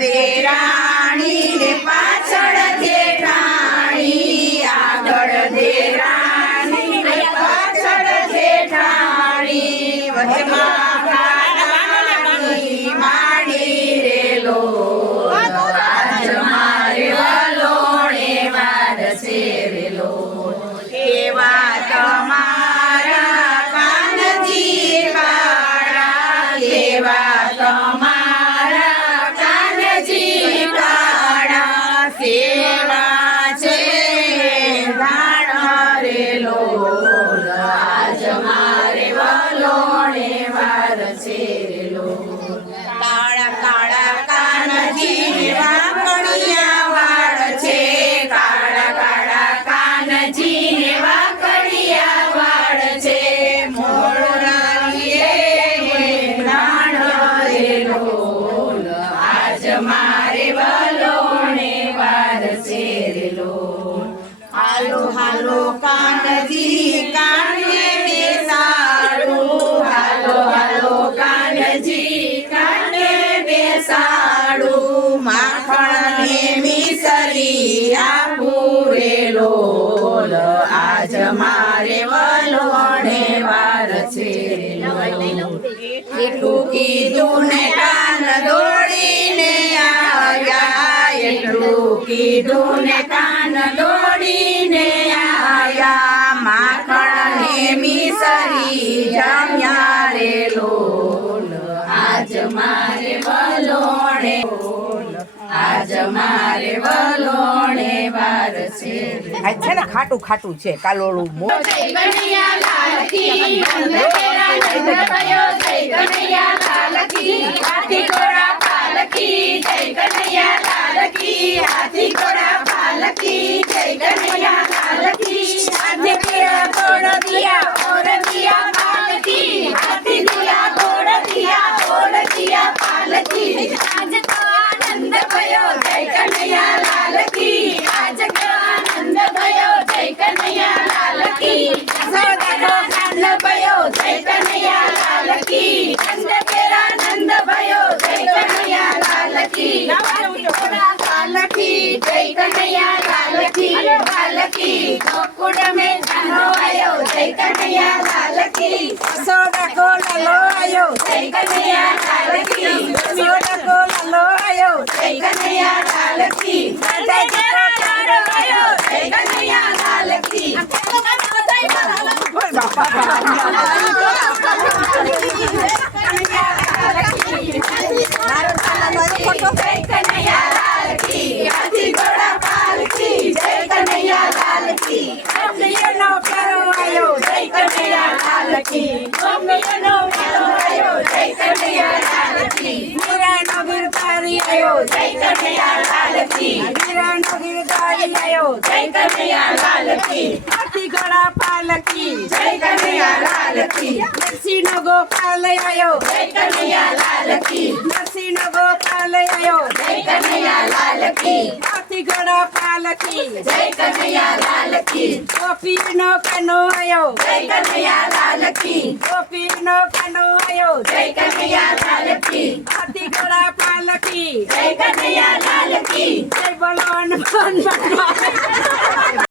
દેરાણી ને પાછળ જેઠાણી, આગળ દેરાણી ને પાછળ જેઠાણી, વચમાં કાનાની માડી રે લોલ, આજ મારે વલોણે વાર છે રે લોલ, એવા તમારા કાનજી કાળા, એવા તમારા કાનજી કાળા, સેવા છે જાણ રે લોલ, આજ મારે વલોણે વાર છે રે લોલ, કાળા કાળા કાનજી વાંકણિયા વાળ છે, કાળા કાળા કાનજી વાંકણિયા વાળ છે, મોરલીએ નાણ રે લોલ, આજ મારે વલોણે વાર છે રે લોલ, હાલો હાલો કાનજી કાને બેસાડું, હાલો હાલો કાનજી કાને બેસાડું, માખણ ને મિસરી આપું રે લોલ, આજ મારે વલોણે વાર છે રે લોલ, એટલું કીધું ને કાન દોડીને આવ્યા, એટલું કીધું ને કાન દોડીને આવ્યા, માખણ ને મિસરી જમ્યા રે લોલ, આજ મારે વલોણે, આજ મારે વલોણે વાર છે. આ છે ને ખાટું ખાટું છે કાલોળું મો જય કનૈયા લાલ કી, નંદ તેરા નંદ ભયો, જય કનૈયા લાલ કી, હાથી ઘોડા પાલકી, જય કનૈયા લાલ કી, હાથી ઘોડા પાલકી, જય કનૈયા લાલ કી, હાથી દિયા ઘોડ દિયા ઓર દિયા પાલકી, હાથી દિયા ઘોડ દિયા ઓર દિયા પાલકી, આજ તો આનંદ ભયો, જય કનૈયા લાલ કી, આજ તો આનંદ ભયો, જય કનૈયા લાલ કી, સૌદાનો આનંદ ભયો, જય કનૈયા લાલ કી, નંદ તેરા નંદ ભયો, જય કનૈયા લાલ કી, પાલકી, જય કનૈયા લાલ કી, પાલકી, ગોકુળ મેં જાનો આયો, જય કનૈયા લાલ કી, સોડા કોલાલો આયો, જય કનૈયા લાલ કી, સોડા કોલાલો આયો, જય કનૈયા લાલ કી, જય કનૈયા આયો, જય કનૈયા લાલ કી, મારો તાલાનો ફોટો જય કનૈયા લાલ કી, હાથી ઘોડા પાલકી, જય કનૈયા લાલ કી, અમલીનો પ્યારો આયો, જય કનૈયા લાલ કી, મમ્મીનો પ્યારો આયો, જય કનૈયા લાલ કી, મીરાનો ગીરધારી આયો, જય કનૈયા લાલ કી, મીરાનો ગીરધારી આયો, જય કનૈયા લાલ કી, હાથી ઘોડા પાલકી, જય કનૈયા લાલ કી, નરસિંહનો ગોપાલ આયો, જય કનૈયા લાલ કી, નરસિંહનો ગોપાલ આયો, જય કનૈયા લાલ કી, હાથી ઘોડા પાલકી, જય કનૈયા લાલ કી, ગોપીનો કાનો આયો, જય કનૈયા લાલ કી, ગોપીનો કાનો આયો, જય કનૈયા લાલ કી, હાથી ઘોડા પાલકી, જય કનૈયા લાલ કી. જય બોલો હનુમાન ભગવાન.